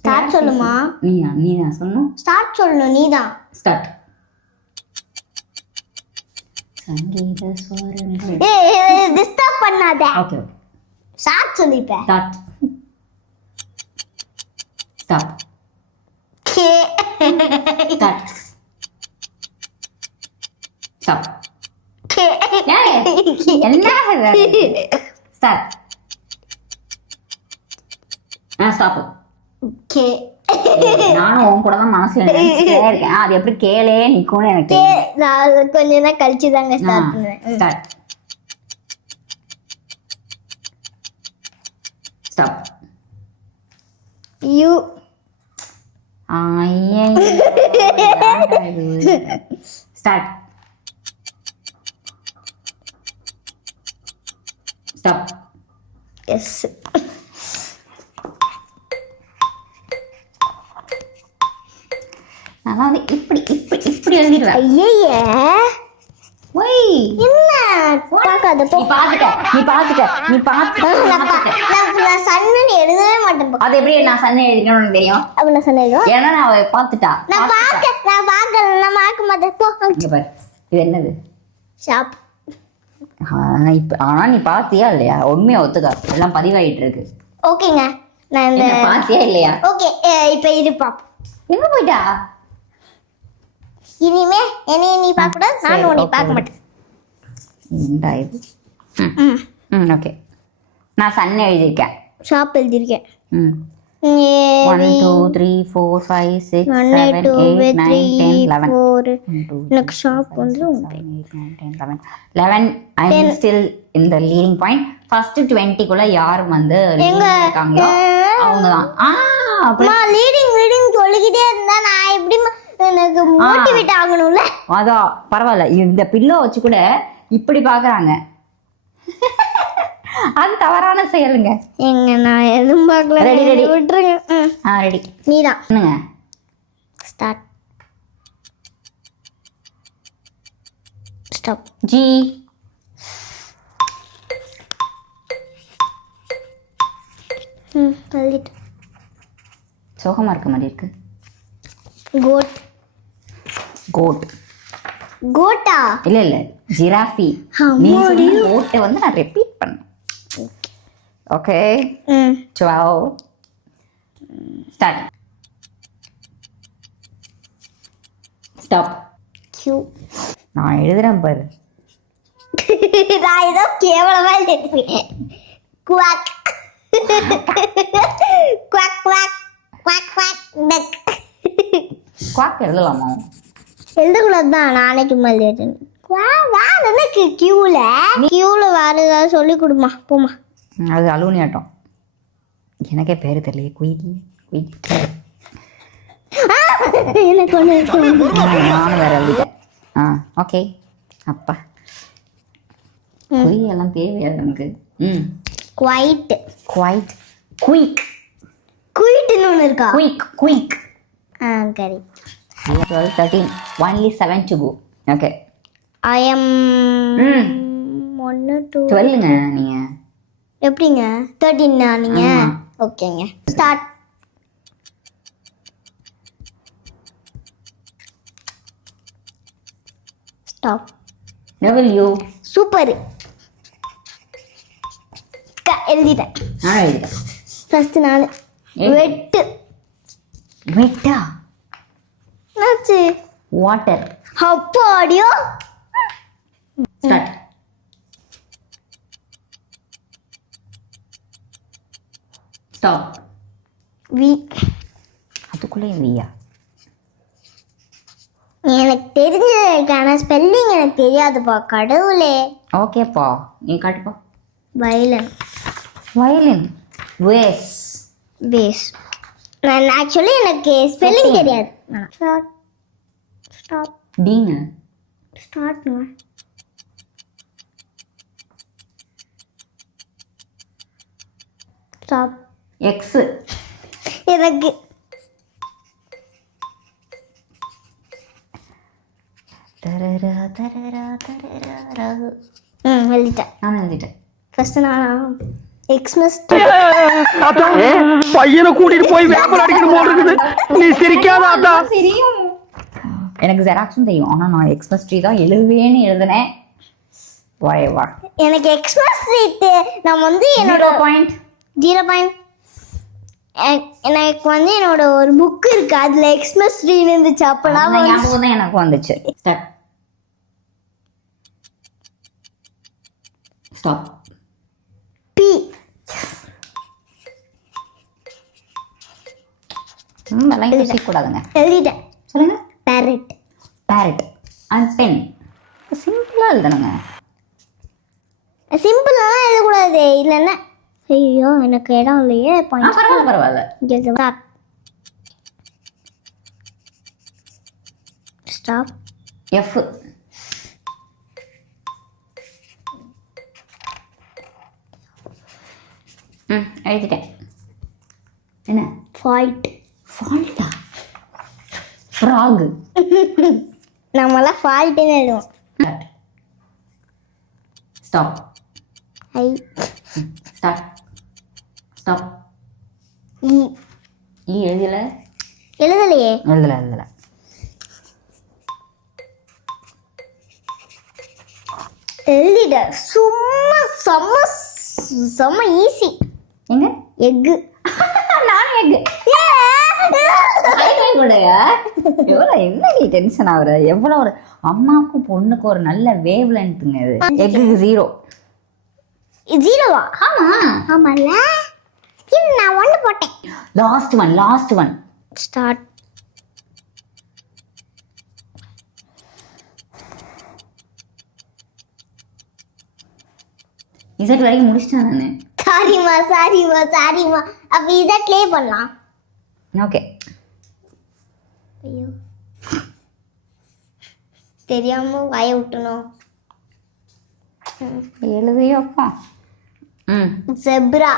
Start சொல்லுமா? நீ சொல்லணும். ஸ்டார்ட் சொல்லணும் நீதான். ஸ்டார்ட். சங்கீத ஸ்வரங்கள். டிஸ்டர்ப் பண்ணாத. ஓகே. ஸ்டார்ட் சொல்லிப்ப. Start. Stop. K. Start. Stop. K. என்ன ஸ்டார்ட். ஸ்டாப். கே. நானும் உன் கூட தான் மனசுல நினைச்சிட்டே இருக்கேன். அது எப்படி கேளே நிக்கும்னு எனக்கு தெரியும். நான் கொஞ்ச நேரம் கழிச்சு தாங்க ஸ்டார்ட் பண்ணுவேன். Start. Stop. You. Start. Stop. Yes. நான் வந்து இப்படி இப்படி இப்படி எழுதிடுவேன். ஐயே ஒய் என்ன பார்க்காத போ. நீ பாத்துக்க. நான் சன்னு எழுதவே மாட்டேன். அது எப்படி நான் சன்ன எழுதிக்கணும்னு தெரியும். அப்ப நான் சன்னு எழுதுவேன். ஏன்னா நான் அவ பாத்துட்டா. நான் பார்க்க மாட்டேன் போ. இங்க பாரு, இது என்னது? ஷாப். ஆனா நீ பாத்தியா இல்லையா? உண்மையா ஒத்துக்கா, எல்லாம் பதிவாயிட்டு இருக்கு. ஓகேங்க, நான் இந்த பாத்தியா இல்லையா? ஓகே. இப்ப இரு பாப். எங்க போயிட்டா? இனிமே என்னைய நீ பார்க்க கூடாது, நான் உன்னை பார்க்க மாட்டேன். இந்த இது ஓகே. நான் சன் எழுதியிருக்கேன். ஷாப் எழுதியிருக்கேன். 1 2 3 4 5 6 7 8 9 10 11. எனக்கு ஷாப் வந்து 11. I am still in the leading point. First 20 குள்ள யார் வந்து இருக்காங்களோ அவங்க தான். அம்மா லீடிங் சொல்லிக்கிட்டே இருந்தா நான் எப்படி எனக்கு மோட்டிவேட் ஆகணும்ல? அதான் பரவாயில்ல, இந்த பில்லோ வச்சு கூட இப்படி பாக்குறாங்க. அது தவறான செயலுங்க. எங்க நான் எதுவும் பார்க்கல. ரெடி விட்டுருங்க. ரெடி. நீதான். என்னங்க? ஸ்டார்ட். ஸ்டாப். ஜி. எழுதிட்டு. சோகமா இருக்க மாதிரி இருக்கு. கோட். கோட்டா? இல்ல ஜிராஃபி. நீ சொன்ன கோட்டை வந்து நான் ரிப்பீட் பண்ணேன். ஓகே. 12. ஸ்டார்ட். ஸ்டாப். கியூ. நான் எழுதுறேன் பாரு. நான் ஏதோ கேவலமா எழுதிட்டேன். Quack. Quack quack quack quack duck. Quack எழுதலாமா? எழுதக்கூடாது தான், நானே சும்மா எழுதிட்டேன். வேற எனக்கு கியூல வேற ஏதாவது சொல்லி கொடுமா போமா. அது அலுவனியாட்டம். எனக்கே பேரு தெரியல. குயிக். எனக்கு ஒன்று நானும் வேற எழுதிட்டேன். ஓகே. அப்பா குயிக் எல்லாம் தேவையா நமக்கு? குவைட். குயிட்னு ஒன்று இருக்கா? குயிக். சரி. 12 13. only 7 to go. Okay. I am 1 2 12ங்க நீங்க. எப்படிங்க 13 நீங்க? ஓகேங்க. ஸ்டார்ட். ஸ்டாப். W. சூப்பர். எழுதிட்டேன். நான் எழுதிட்டேன். ஃபர்ஸ்ட் நான் வெட்டா. என்னாச்சு? வாட்டர். அப்பாடியோ. ஸ்டார்ட். ஸ்டாப். வி. அதுக்குள்ளே வியா? எனக்கு தெரிஞ்சதுக்கான ஸ்பெல்லிங் எனக்கு தெரியாதுப்பா, கடவுளே. ஓகேப்பா, நீ காட்டுப்பா. வயலின். பேஸ். நான் ஆக்சுவலி எனக்கு ஸ்பெல்லிங் தெரியாது. ஸ்டாப். டீங்க. ஸ்டார்ட்ங்க. ஸ்டாப். எக்ஸ். எனக்கு எழுதிட்டேன். எழுதிட்டேன். நான் எழுதிட்டேன். ஃபர்ஸ்ட் நான் எக்ஸ்மஸ் பையனை கூட்டிட்டு போய் வேப்பல் அடிக்கணும் போல இருக்குது. நீ சிரிக்காத ஆத்தா. தெரியும், எனக்கு ஜெராக்ஸும் தெரியும். ஆனா நான் எக்ஸ்பிரஸ் ட்ரீ தான் எழுதுவேன்னு எழுதுனேன். வா எனக்கு எக்ஸ்மஸ் நான் வந்து என்னோட 0 எனக்கு வந்து என்னோட ஒரு புக் இருக்கு, அதுல எக்ஸ்மஸ் ட்ரீன்னு இருந்துச்சு. அப்பெல்லாம் ஞாபகம் தான் எனக்கு வந்துச்சு. ஸ்டாப். பி லைன் செய்யக்கூடாதுங்க. எழுதிட்டேன். சொல்லுங்க. Parrot parrot and pen. சிம்பிளாக எழுதணுங்க. சிம்பிளாலாம் எழுதக்கூடாது, இல்லைன்னா ஐயோ எனக்கு இடம் இல்லையே. பரவாயில்ல. ஸ்டாப். எஃப். எழுதிட்டேன். என்ன? ஃபால்ட்டா? ஃப்ராக். நம்மளாம் ஃபால்ட்டுன்னு எழுதுவோம். ஸ்டாப். I start. ஸ்டாப். இ எழுதலையே. எழுதல. எழுதிட சும்மா செம்ம ஈஸி. எங்க? எக்கு. நானும் எக்கு. எவ்வளோ என்ன நீ டென்ஷன் ஆகுற? எவ்வளோ ஒரு அம்மாவுக்கும் பொண்ணுக்கும் ஒரு நல்ல வேவ் லென்த்துங்க இது. எக்குக்கு 0. 0வா? ஆமால. நான் 1 போட்டேன். Last one. ஸ்டார்ட். இசட் வரைக்கும் முடிச்சிட்டேன் நான். சாரிமா. அப்ப இசட்லயே பண்ணலாம். ஓகே. ஐயோ தெரியாம வாய விட்டணும். எழுதியோப்பா. ஜெப்ரா.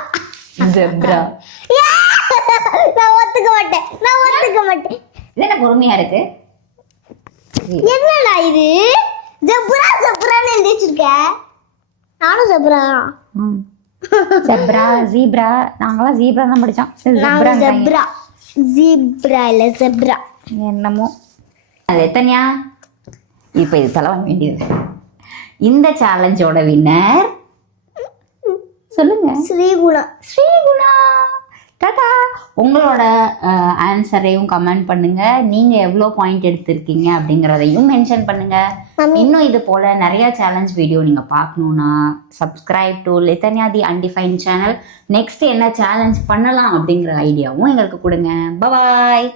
நான் ஒத்துக்க மாட்டேன். இது என்ன பொறுமையா இருக்கு? என்னடா இது? ஜெப்ரான்னு எழுதி வச்சிருக்க. நானும் ஜெப்ரா. ஜீப்ரா. நாங்களாம் ஜீப்ரா தான் படிச்சோம். ஜீப்ரா இல்ல ஜெப்ரா. என்னமோ அது எத்தனையா? இப்போ இது தலைவாங்க வேண்டியது. இந்த சேலஞ்சோட வின்னர் சொல்லுங்க. ஸ்ரீகுணா. டாடா. உங்களோட ஆன்சரையும் கமெண்ட் பண்ணுங்க. நீங்க எவ்வளோ பாயிண்ட் எடுத்திருக்கீங்க அப்படிங்கிறதையும் மென்ஷன் பண்ணுங்க. இன்னும் இது போல நிறைய சேலஞ்ச் வீடியோ நீங்க பார்க்கணும்னா subscribe to Lithanya the undefine channel. Next என்ன சேலஞ்ச் பண்ணலாம் அப்படிங்கிற ஐடியாவும் எங்களுக்கு கொடுங்க. பாய்.